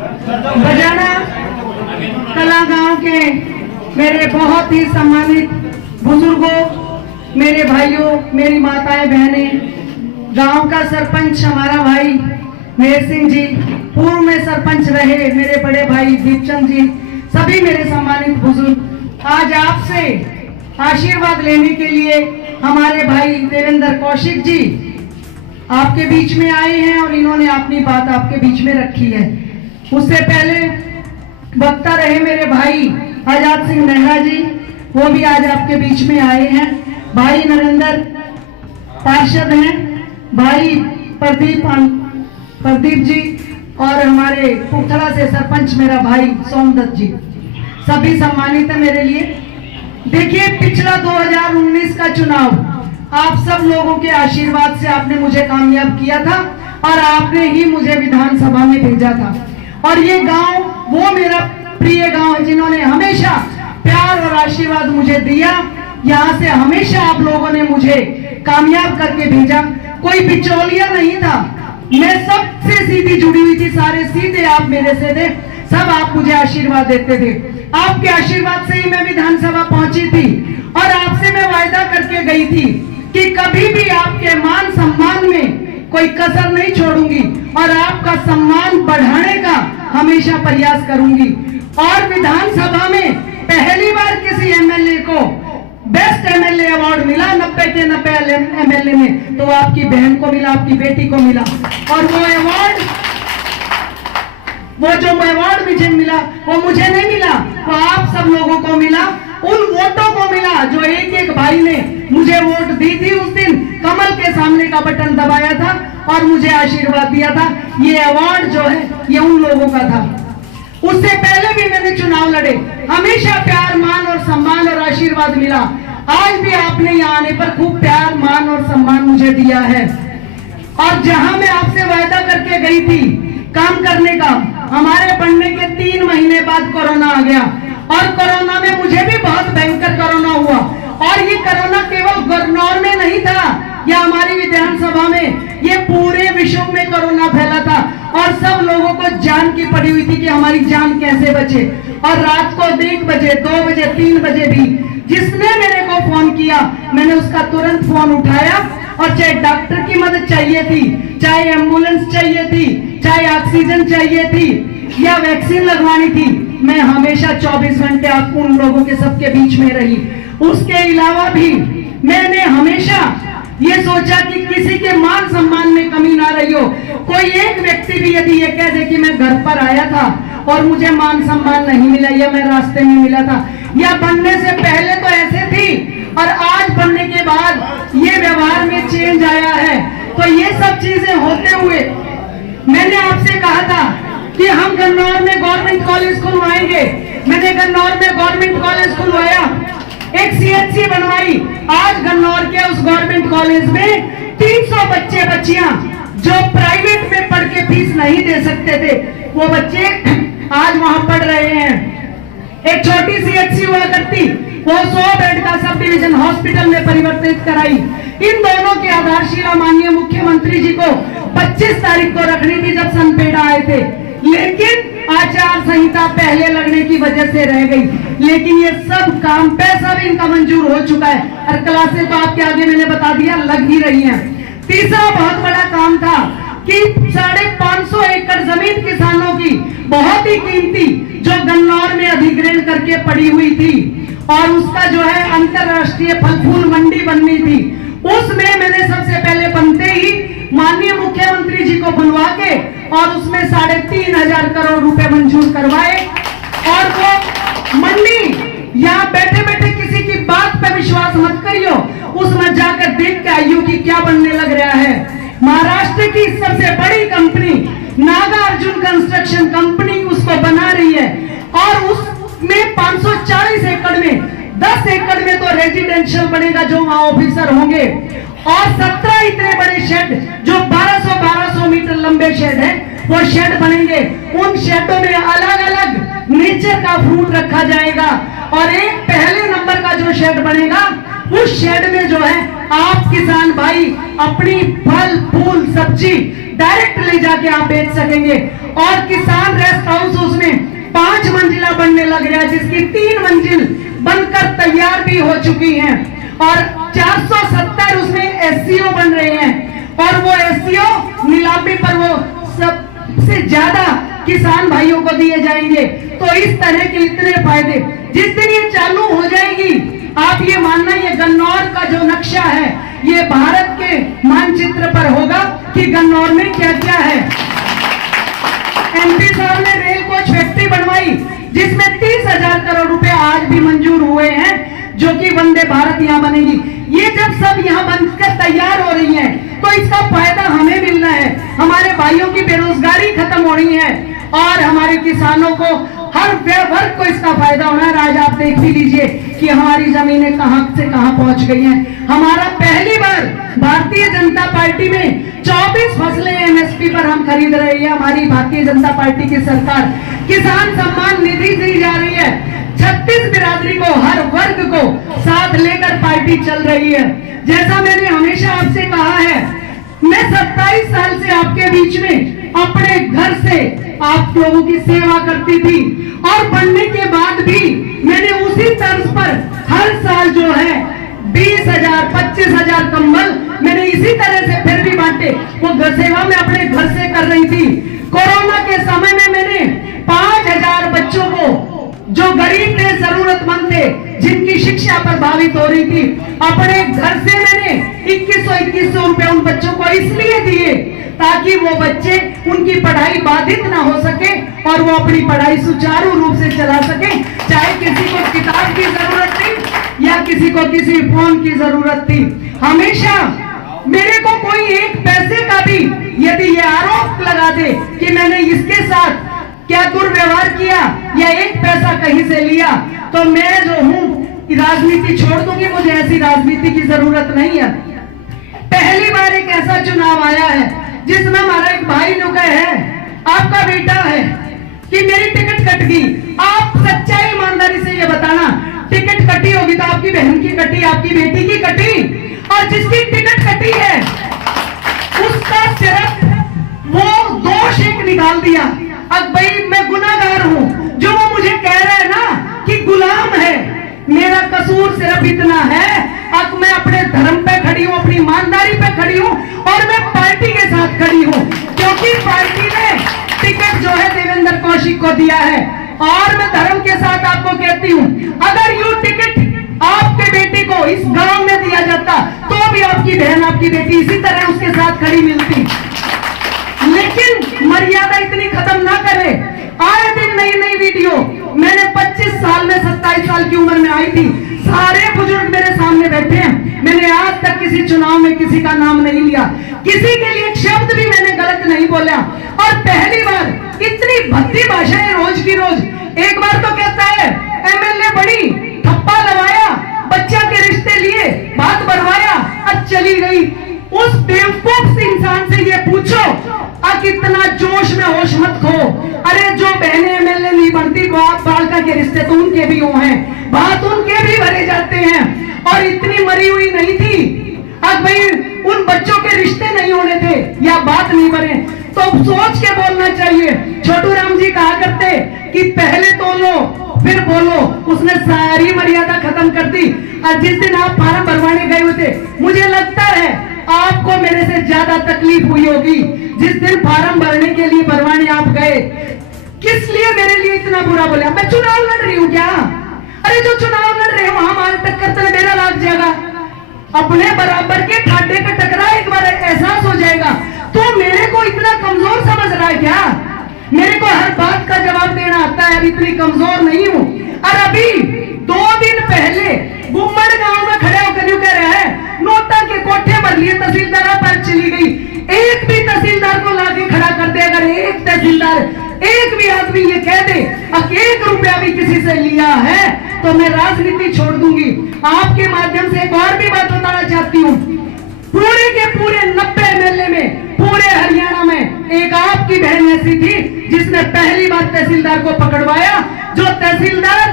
बजाना कला गांव के मेरे बहुत ही सम्मानित बुजुर्गों, मेरे भाइयों, मेरी माताएं, बहनें, गांव का सरपंच हमारा भाई मेहर सिंह जी, पूर्व में सरपंच रहे मेरे बड़े भाई दीपचंद जी, सभी मेरे सम्मानित बुजुर्ग, आज आपसे आशीर्वाद लेने के लिए हमारे भाई देवेंद्र कौशिक जी आपके बीच में आए हैं और इन्होंने अपनी बात आपके बीच में रखी है। उससे पहले वक्ता रहे मेरे भाई आजाद सिंह नेहरा जी, वो भी आज आपके बीच में आए हैं। भाई नरेंद्र पार्षद हैं, भाई प्रदीप जी और हमारे पुखला से सरपंच मेरा भाई सोमदत्त जी, सभी सम्मानित है मेरे लिए। देखिए, पिछला 2019 का चुनाव आप सब लोगों के आशीर्वाद से आपने मुझे कामयाब किया था और आपने ही मुझे विधानसभा में भेजा था। और ये गांव वो मेरा प्रिय गांव है जिन्होंने हमेशा प्यार और आशीर्वाद मुझे दिया। यहाँ से हमेशा आप लोगों ने मुझे कामयाब करके भेजा, कोई बिचौलिया नहीं था, मैं सबसे सीधी जुड़ी हुई थी, सारे सीधे आप मेरे से थे, सब आप मुझे आशीर्वाद देते थे। आपके आशीर्वाद से ही मैं विधानसभा पहुंची थी और आपसे मैं वायदा करके गई थी कि कभी भी आपके मान सम्मान में कोई कसर नहीं छोड़ूंगी और आपका सम्मान बढ़ाने का हमेशा प्रयास करूंगी। और विधानसभा में पहली बार किसी एमएलए को बेस्ट एमएलए अवार्ड मिला 90 के 90 एमएलए में, तो आपकी बहन को मिला, आपकी बेटी को मिला। और वो जो अवार्ड मुझे मिला वो मुझे नहीं मिला, वो आप सब लोगों को मिला, उन वोटों को मिला जो एक एक भाई ने मुझे वोट दी थी। उस दिन कमल के सामने का बटन दबाया था और मुझे आशीर्वाद दिया था। ये अवार्ड जो है ये उन लोगों का था। उससे पहले भी मैंने चुनाव लड़े, हमेशा प्यार, मान और सम्मान और आशीर्वाद मिला। आज भी आपने यहाँ आने पर खूब प्यार, मान और सम्मान मुझे दिया है। और जहां मैं आपसे वायदा करके गई थी काम करने का, हमारे पढ़ने के 3 महीने बाद कोरोना आ गया और कोरोना में मुझे भी बहुत भयंकर कोरोना हुआ। और ये कोरोना केवल गन्नौर में नहीं था या हमारी विधानसभा में, ये पूरे विश्व में कोरोना फैला था और सब लोगों को जान की पड़ी हुई थी कि हमारी जान कैसे बचे। और रात को 1 बजे, 2 बजे, 3 बजे भी जिसने मेरे को फोन किया मैंने उसका तुरंत फोन उठाया। और चाहे डॉक्टर की मदद चाहिए थी, चाहे एम्बुलेंस चाहिए थी, चाहे ऑक्सीजन चाहिए थी या वैक्सीन लगवानी थी, मैं हमेशा 24 घंटे आपको उन लोगों के सबके बीच में रही। उसके अलावा भी मैंने हमेशा ये सोचा कि किसी के मान सम्मान में कमी ना रही हो। कोई एक व्यक्ति भी यदि ये कह दे कि मैं घर पर आया था और मुझे मान सम्मान नहीं मिला या मैं रास्ते में मिला था, या बनने से पहले तो ऐसे थी और आज बनने के बाद ये व्यवहार में चेंज आया है, तो ये सब चीजें होते हुए मैंने आपसे कहा था कि हम गन्नौर में गवर्नमेंट कॉलेज खुलवाएंगे। मैंने गन्नौर में गवर्नमेंट कॉलेज खुलवाया, एक सीएचसी बनवाई। आज गन्नौर के उस गवर्नमेंट कॉलेज में 300 बच्चे बच्चियां जो प्राइवेट में पढ़ के फीस नहीं दे सकते थे, वो बच्चे आज वहां पढ़ रहे हैं। एक छोटी सीएचसी हुआ करती, वो 100 बेड का सब डिविजन हॉस्पिटल में परिवर्तित कराई। इन दोनों की आधारशिला माननीय मुख्यमंत्री जी को 25 तारीख को रखनी थी जब सनपेड़ा आए थे, लेकिन आचार संहिता पहले लगने की वजह से रह गई। लेकिन ये सब काम, पैसा भी इनका मंजूर हो चुका है और क्लासें तो आपके आगे मैंने बता दिया लग ही रही हैं। तीसरा बहुत बड़ा काम था कि 550 एकड़ जमीन किसानों की बहुत ही कीमती जो गन्नौर में अधिग्रहण करके पड़ी हुई थी और उसका जो है अंतरराष्ट्रीय फल फूल मंडी बननी थी, उसमें मैंने सबसे पहले बनते ही माननीय मुख्यमंत्री जी को बुलवा के और उसमें 3,500 करोड़ रुपए मंजूर करवाए। और वो मंडी यहाँ बैठे बैठे किसी की बात पे विश्वास मत करियो, उसमें जाकर देख के आइयो कि क्या बनने लग रहा है। महाराष्ट्र की सबसे बड़ी कंपनी नागार्जुन कंस्ट्रक्शन कंपनी उसको बना रही है और उसमें 540 एकड़ में 10 एकड़ में तो रेजिडेंशियल बनेगा जो वहां ऑफिसर होंगे और 17 इतने बड़े शेड जो 1200 मीटर लंबे शेड है वो शेड बनेंगे। उन शेडों में अलग अलग नेचर का फ्रूट रखा जाएगा और एक पहले नंबर का जो शेड बनेगा उस शेड में जो है आप किसान भाई अपनी फल फूल सब्जी डायरेक्ट ले जाके आप बेच सकेंगे। और किसान रेस्ट लग रहा है, जिसकी 3 मंजिल बनकर तैयार भी हो चुकी हैं और 470 उसमें एससीओ बन रहे हैं और वो एससीओ नीलामी पर वो सबसे ज्यादा किसान भाइयों को दिए जाएंगे। तो इस तरह के इतने फायदे जिस दिन ये चालू हो जाएगी, आप ये मानना ये गन्नौर का जो नक्शा है ये भारत के मानचित्र पर होगा कि गन्नौर में क्या क्या है। एमपी साहब ने रेल कोच फैक्ट्री बनवाई जिसमें 30,000 करोड़ रुपए आज भी मंजूर हुए हैं, जो कि वंदे भारत यहाँ बनेगी। ये जब सब यहाँ बनकर तैयार हो रही है तो इसका फायदा हमें मिलना है, हमारे भाइयों की बेरोजगारी खत्म हो रही है और हमारे किसानों को, हर वर्ग को इसका फायदा होना है। आज आप देख भी लीजिए कि हमारी जमीनें कहां से कहां पहुंच गई हैं। हमारा पहली बार भारतीय जनता पार्टी में 24 फसलें एमएसपी पर हम खरीद रहे हैं। हमारी भारतीय जनता पार्टी की सरकार किसान सम्मान निधि दी जा रही है। 36 बिरादरी को, हर वर्ग को साथ लेकर पार्टी चल रही है। जैसा मैंने हमेशा आपसे कहा है, मैं 27 साल से आपके बीच में अपने घर से आप लोगों की सेवा करती थी और बनने के बाद भी मैंने उसी तर्ज पर हर साल जो है 20,000 25,000 कंबल मैंने इसी तरह से फिर भी बांटे। वो सेवा में अपने घर से कर रही थी। कोरोना के समय में मैंने 5,000 बच्चों को, जो गरीब थे, जरूरतमंद थे, जिनकी शिक्षा प्रभावित हो रही थी, अपने घर से मैंने 2100 रुपए उन बच्चों को इसलिए दिए ताकि वो बच्चे, उनकी पढ़ाई बाधित ना हो सके और वो अपनी पढ़ाई सुचारू रूप से चला सके। चाहे किसी को किताब की जरूरत थी या किसी को किसी फोन की जरूरत थी, हमेशा मेरे को कोई एक पैसे का भी यदि ये आरोप लगा दे कि मैंने इसके साथ क्या दुर्व्यवहार किया या एक पैसा कहीं से लिया, तो मैं जो हूं राजनीति छोड़ दूंगी। मुझे ऐसी राजनीति की जरूरत नहीं है। पहली बार एक ऐसा चुनाव आया है जिसमें हमारा एक भाई लोग है, आपका बेटा है, कि मेरी टिकट कट गई। आप सच्चाई ईमानदारी से ये बताना, टिकट कटी होगी तो आपकी बहन की कटी, आपकी बेटी की कटी, और जिसकी टिकट कटी है उसका सिर्फ वो दोष एक निकाल दिया। अब भाई मैं गुनाहगार हूं, जो वो मुझे कह रहे हैं ना कि गुलाम है, मेरा कसूर सिर्फ इतना है, अब मैं अपने धर्म पे खड़ी हूं, अपनी ईमानदारी पे खड़ी हूं और मैं पार्टी के साथ खड़ी हूं, क्योंकि पार्टी ने टिकट जो है देवेंद्र कौशिक को दिया है। और मैं धर्म के साथ आपको कहती हूं, अगर यू टिकट आपके बेटे को इस गांव में दिया जाता तो भी आपकी बहन, आपकी बेटी इसी तरह उसके साथ खड़ी मिलती। लेकिन मर्यादा इतनी खत्म ना करे। आए दिन नई नई वीडियो, मैंने 25 साल में 27 साल की उम्र में आई थी, सारे बुजुर्ग मेरे सामने बैठे हैं, मैंने आज तक किसी चुनाव में किसी का नाम नहीं लिया, किसी के लिए एक शब्द भी मैंने गलत नहीं बोला। और पहली बार इतनी भद्दी भाषाएं रोज की रोज। एक बार तो कहता है एमएलए बड़ी, ठप्पा लगाया, बच्चा के रिश्ते लिए, बात बढ़वाया, अब चली गई। उस बेवकूफ इंसान से ये पूछो, अब इतना जोश में होश मत खो। अरे जो बहनें एमएलए नहीं बनती, बाप बालका के रिश्ते तो उनके भी वो हैं, बात उनके भी भरे जाते हैं, और इतनी मरी हुई नहीं थी। अब भाई उन बच्चों के रिश्ते नहीं होने थे या बात नहीं बने, तो सोच के बोलना चाहिए। छोटू राम जी कहा करते कि पहले तोलो फिर बोलो, उसने सारी मर्यादा खत्म कर दी। और जिस दिन आप फार्म भरवाने गए हुए थे, मुझे लगता है आपको मेरे से ज्यादा तकलीफ हुई होगी जिस दिन फार्म भरने के लिए भरवाने आप गए। किस लिए मेरे लिए इतना बुरा बोला? मैं चुनाव लड़ रही हूँ क्या? अरे जो चुनाव लड़ रहे हो हमारे टक्कर तो मेरा लाग जाएगा, अपने बराबर के ठाडे का टकरा एक बार एहसास हो जाएगा। तो मेरे को इतना कमजोर समझ रहा है क्या? मेरे को हर बात का जवाब देना आता है, अब इतनी कमजोर नहीं हूँ। और अभी 2 दिन पहले गुम्मड़ गांव में खड़े होकर यूं कह रहे हैं नोटा के कोठे भर लिए, तहसीलदार पर चली गई। एक भी तहसीलदार को लाके खड़ा कर दे, अगर एक तहसीलदार, एक भी आदमी ये कह दे अब 1 रुपया भी किसी से लिया है तो मैं राजनीति छोड़ दूंगी। आपके माध्यम से एक और भी बात बताना चाहती हूँ, पूरे के पूरे 90 एमएलए में पूरे हरियाणा में एक आपकी बहन ऐसी थी जिसने पहली बार तहसीलदार को पकड़वाया, जो तहसीलदार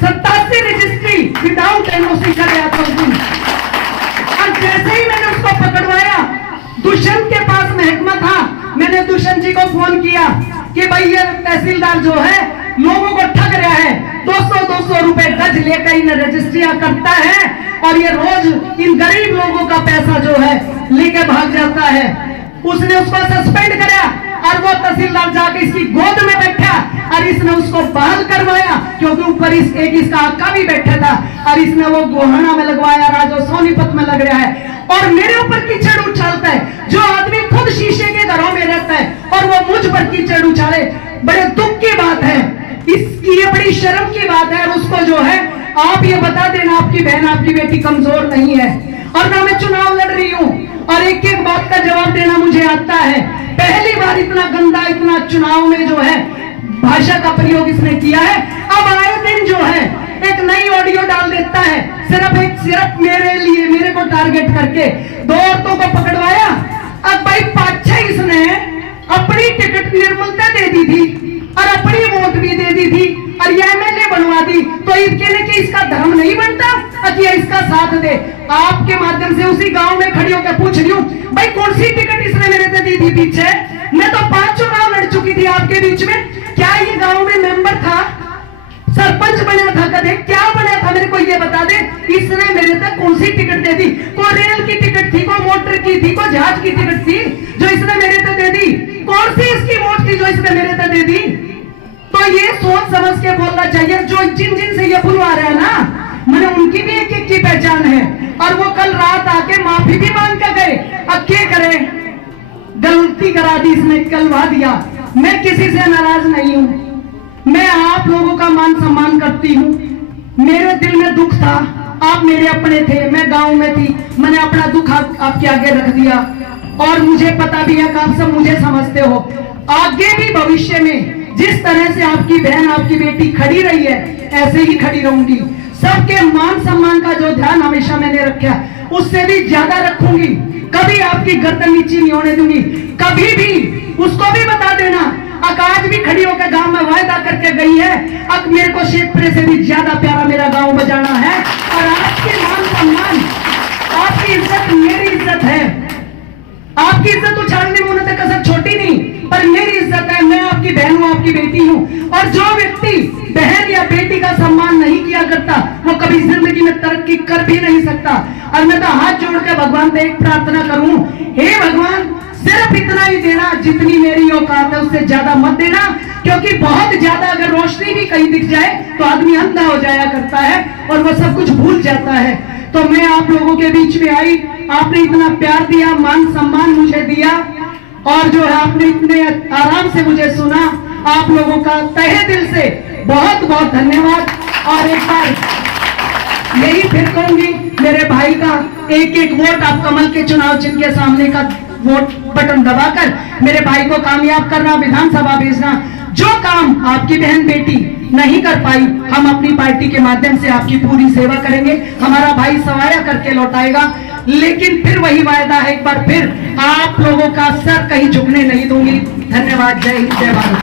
87 रजिस्ट्री विदाउट एनओसी कर रहा था उस दिन। और जैसे ही मैंने उसको पकड़वाया, दुष्यंत के पास महकमा था, मैंने दुष्यंत जी को फोन किया कि भाई ये तहसीलदार जो है लोगों को ठग रहा है, कागज लेकर इन रजिस्ट्रियां करता है और ये रोज इन गरीब लोगों का पैसा जो है लेके भाग जाता है। उसने उसको सस्पेंड कराया और वो तहसीलदार जाके इसकी गोद में बैठा और इसने उसको बहाल करवाया, क्योंकि ऊपर इसका आका भी बैठा था और इसने वो गोहना में लगवाया, राजो सोनीपत में लग रहा है और मेरे ऊपर कीचड़ उछालता है। जो आदमी खुद शीशे के घरों में रहता है और वो मुझ पर कीचड़ उछाले, बड़े दुख की बात है, इसकी ये बड़ी शर्म की बात है। और उसको जो है आप ये बता देना आपकी बहन आपकी बेटी कमजोर नहीं है और ना मैं चुनाव लड़ रही हूँ और एक एक बात का जवाब देना मुझे आता है। पहली बार इतना गंदा इतना चुनाव में जो है भाषा का प्रयोग इसने किया है। अब आए दिन जो है एक नई ऑडियो डाल देता है, सिर्फ मेरे लिए, मेरे को टारगेट करके 2 औरतों को पकड़वाया। अब भाई पाछा इसने अपनी टिकट निर्मलता दे दी थी और अपनी वोट भी दे दी थी और ये एमएलए बनवा दी, तो कहने कि इसका धर्म नहीं बनता कि इसका साथ दे। आपके माध्यम से उसी गांव में खड़ी होकर पूछ रही हूँ, भाई कौन सी टिकट इसने मेरे से दी थी पीछे? मैं तो 5 चुनाव लड़ चुकी थी आपके बीच में। क्या ये गांव में मेंबर था, सरपंच बना था, कदे क्या बना था, मेरे को ये बता दे। इसने मेरे तक कौन सी टिकट दे दी? कोई रेल की टिकट थी, कोई मोटर की थी, कोई जहाज की टिकट थी जो इसने मेरे तक दे दी? कौन सी इसकी वोट थी जो इसने मेरे तक दे दी? तो ये सोच समझ के बोलना चाहिए। जो जिन से ये बुलवा रहे हैं ना, मैंने उनकी भी एक की पहचान है और वो कल रात आके माफी भी मांग के गए। अब क्या करें, गलती करा दी इसने, कलवा दिया। मैं किसी से नाराज नहीं हूं, मैं आप लोगों का मान सम्मान करती हूँ। मेरे दिल में दुख था, आप मेरे अपने थे, मैं गांव में थी, मैंने अपना दुख आपके आगे रख दिया और मुझे पता भी है कि आप सब मुझे समझते हो। आगे भी भविष्य में जिस तरह से आपकी बहन आपकी बेटी खड़ी रही है ऐसे ही खड़ी रहूंगी। सबके मान सम्मान का जो ध्यान हमेशा मैंने रखा उससे भी ज्यादा रखूंगी। कभी आपकी गर्दन नीची नहीं होने दूंगी, कभी भी। उसको भी बता देना, आज भी खड़ी होकर गांव में वायदा करके गई है, अब मेरे को शेखपुरे से भी ज्यादा प्यारा मेरा गांव बजाना है और आपके मान सम्मान, आपकी इज्जत मेरी इज्जत है। आपकी इज्जत उछालने में उन्होंने कसर छोटी नहीं, पर मेरी इज्जत है। मैं आपकी बहन हूँ, आपकी बेटी हूँ और जो व्यक्ति बहन या बेटी का सम्मान नहीं किया करता वो कभी जिंदगी में तरक्की कर भी नहीं सकता। और मैं तो हाथ जोड़ के भगवान से एक प्रार्थना करूं, हे भगवान सिर्फ इतना ही देना जितनी मेरी औकात है, उससे ज्यादा मत देना, क्योंकि बहुत ज्यादा अगर रोशनी भी कहीं दिख जाए तो आदमी अंधा हो जाया करता है और वो सब कुछ भूल जाता है। तो मैं आप लोगों के बीच में आई, आपने इतना प्यार दिया, मान सम्मान मुझे दिया और जो है आपने इतने आराम से मुझे सुना, आप लोगों का तहे दिल से बहुत बहुत धन्यवाद। और एक बार यही फिर कहूंगी, मेरे भाई का एक एक वोट आप कमल के चुनाव चिन्ह के सामने का वोट बटन दबाकर मेरे भाई को कामयाब करना, विधानसभा भेजना। जो काम आपकी बहन बेटी नहीं कर पाई, हम अपनी पार्टी के माध्यम से आपकी पूरी सेवा करेंगे। हमारा भाई सवाया करके लौटाएगा, लेकिन फिर वही वायदा है, एक बार फिर आप लोगों का सर कहीं झुकने नहीं दूंगी। धन्यवाद। जय हिंद, जय भारत।